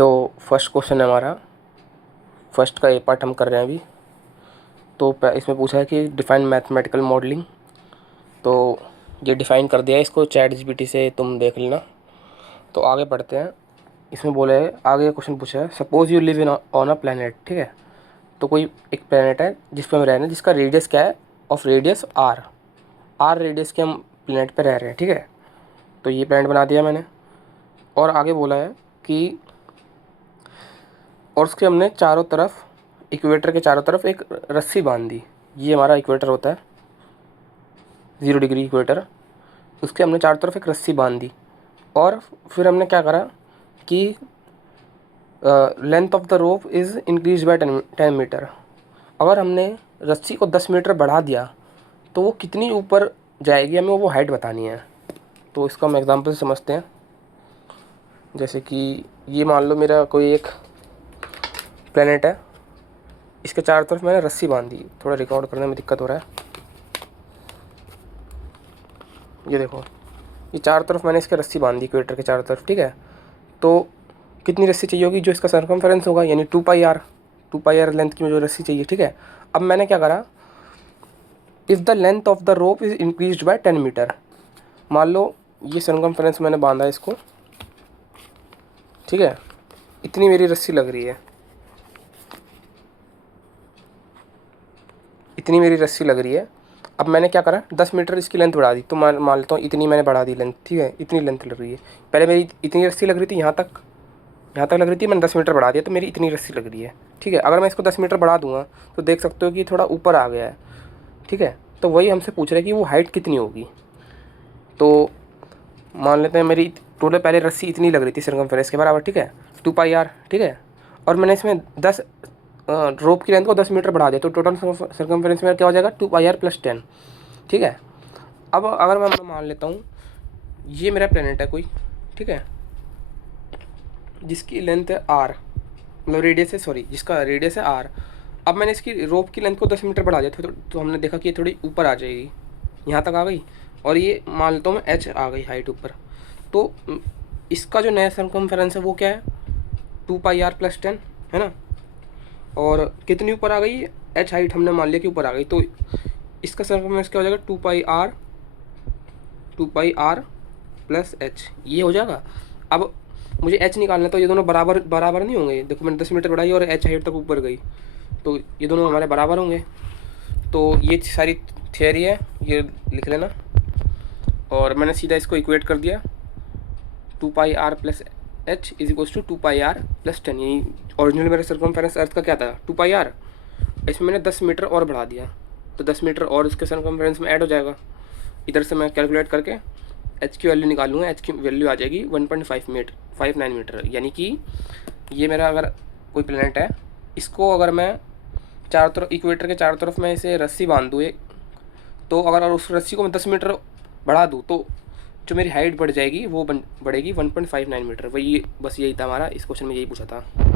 तो first question है हमारा, फर्स्ट का ए पार्ट हम कर रहे हैं अभी। तो इसमें पूछा है कि डिफाइन मैथमेटिकल मॉडलिंग। तो ये डिफ़ाइन कर दिया है, इसको चैट जीपीटी से तुम देख लेना। तो आगे बढ़ते हैं। इसमें बोला है, आगे क्वेश्चन पूछा है, suppose you live in on a planet. ठीक है, तो कोई एक प्लेनेट है जिस पर हम रह रहे हैं, जिसका रेडियस क्या है, ऑफ रेडियस आर रेडियस के हम प्लेनेट पे रह रहे हैं। ठीक है, तो ये प्लेनेट बना दिया मैंने। और आगे बोला है कि और उसके हमने चारों तरफ, इक्वेटर के चारों तरफ एक रस्सी बांध दी। ये हमारा इक्वेटर होता है, 0 डिग्री इक्वेटर। उसके हमने चारों तरफ एक रस्सी बांध दी। और फिर हमने क्या करा कि length of the rope is increase by 10 metre. अगर हमने रस्सी को 10 मीटर बढ़ा दिया तो वो कितनी ऊपर जाएगी, हमें वो हाइट बतानी है। तो इसको हम एग्जांपल से समझते हैं। जैसे कि ये मान लो मेरा कोई एक प्लेनेट है, इसके चारों तरफ मैंने रस्सी बांध दी। थोड़ा रिकॉर्ड करने में दिक्कत हो रहा है। ये देखो, ये चारों तरफ मैंने इसके रस्सी बांध दी इक्वेटर के चारों तरफ। ठीक है, तो कितनी रस्सी चाहिए होगी, जो इसका सर्कमफेरेंस होगा, यानी 2 पाई आर लेंथ की मुझे रस्सी चाहिए। ठीक है, अब मैंने क्या करा, if the length of the rope is increased by 10 metre. मान लो ये सर्कमफेरेंस मैंने बांधा है इसको। ठीक है, इतनी मेरी रस्सी लग रही है, इतनी मेरी रस्सी लग रही है। अब मैंने क्या करा, 10 मीटर इसकी लेंथ बढ़ा दी। तो मान लेता हूँ इतनी मैंने बढ़ा दी लेंथ। ठीक है, इतनी लेंथ लग रही है। पहले मेरी इतनी रस्सी लग रही थी, यहाँ तक लग रही थी, मैंने 10 मीटर बढ़ा दिया तो मेरी इतनी रस्सी लग रही है। ठीक है, अगर मैं इसको 10 मीटर बढ़ा दूंगा तो देख सकते हो कि थोड़ा ऊपर आ गया है। ठीक है, तो वही हमसे पूछ रहे हैं कि वो हाइट कितनी होगी। तो मान लेते हैं मेरी टोटल पहले रस्सी इतनी लग रही थी सर्कमफेरेंस के बराबर। ठीक है, 2 पाई आर। ठीक है, और मैंने इसमें 10 रोप की लेंथ को 10 मीटर बढ़ा दिया, तो टोटल सर्कमफेरेंस में क्या हो जाएगा, 2 पाई आर प्लस 10। ठीक है, अब अगर मैं मान लेता हूँ ये मेरा प्लेनेट है कोई। ठीक है, जिसकी लेंथ है आर, मतलब रेडियस है, सॉरी, जिसका रेडियस है आर। अब मैंने इसकी रोप की लेंथ को 10 मीटर बढ़ा दिया, तो हमने देखा कि ये थोड़ी ऊपर आ जाएगी, यहाँ तक आ गई। और ये मान लेता हूँ मैं एच आ गई हाइट ऊपर। तो इसका जो नया सर्कमफेरेंस है वो क्या है, 2 पाई आर प्लस 10 है ना। और कितनी ऊपर आ गई, एच हाइट हमने मान लिया कि ऊपर आ गई। तो इसका सर्कमफेरेंस क्या हो जाएगा, 2 पाई आर प्लस एच, ये हो जाएगा। अब मुझे एच निकालना है, तो ये दोनों बराबर बराबर नहीं होंगे। देखो मैंने 10 मीटर बढ़ाई और एच हाइट तक ऊपर गई, तो ये दोनों हमारे बराबर होंगे। तो ये सारी थियरी है, ये लिख लेना। और मैंने सीधा इसको इक्वेट कर दिया, 2 pi R plus H is equals to 2 pi R plus 10। यानी ओरिजिनल मेरा सर्कमफेरेंस अर्थ का क्या था, 2 पाई आर। इसमें मैंने 10 मीटर और बढ़ा दिया, तो 10 मीटर और इसके सर्कमफेरेंस में ऐड हो जाएगा। इधर से मैं कैलकुलेट करके एच की वैल्यू निकालूंगा। एच की वैल्यू आ जाएगी 1.59 मीटर। यानी कि ये मेरा अगर कोई प्लेनेट है, इसको अगर मैं चारों तरफ, इक्वेटर के चारों तरफ मैं इसे रस्सी बांध दूँ एक, तो अगर उस रस्सी को मैं 10 मीटर बढ़ा दूँ तो जो मेरी हाइट बढ़ जाएगी वो बढ़ेगी 1.59 मीटर। वही, बस यही था हमारा, इस क्वेश्चन में यही पूछा था।